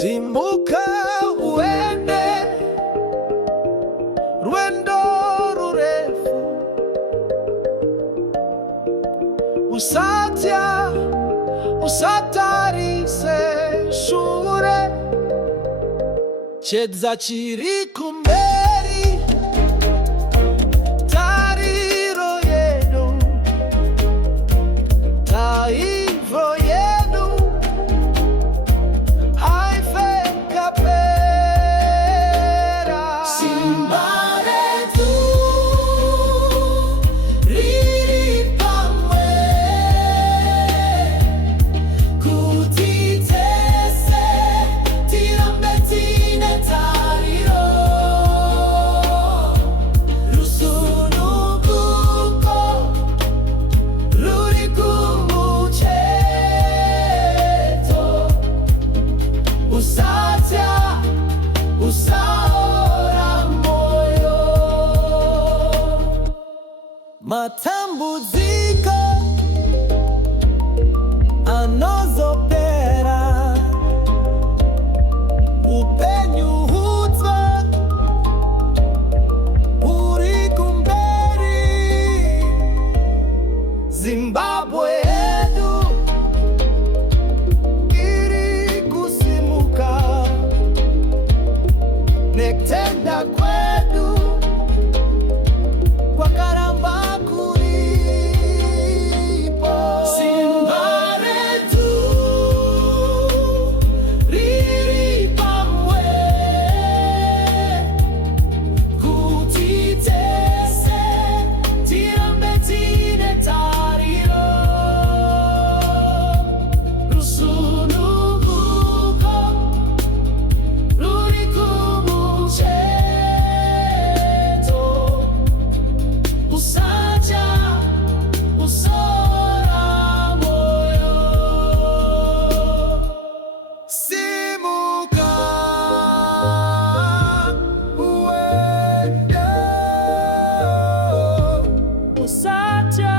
Simbuka uende rwendo rurefu, usatarise shure chedza chiri kumberi tariro yedu taivo yedu haifika pera. Simba letu riri pamwe kutitese tirambetine tariro rusunukuko ruri kumucheto usatya usaora moyo matambuziko anozopera upenyu hutwa uri kumberi. Zimbabwe yedu iri kusimuka nektenda kwedu kwa karamba kuripo. Simba letu riri pamwe kutitese tirambetine tariro rusunukuko ruri kumucheto usaja usora moyo. Simuka uende usaja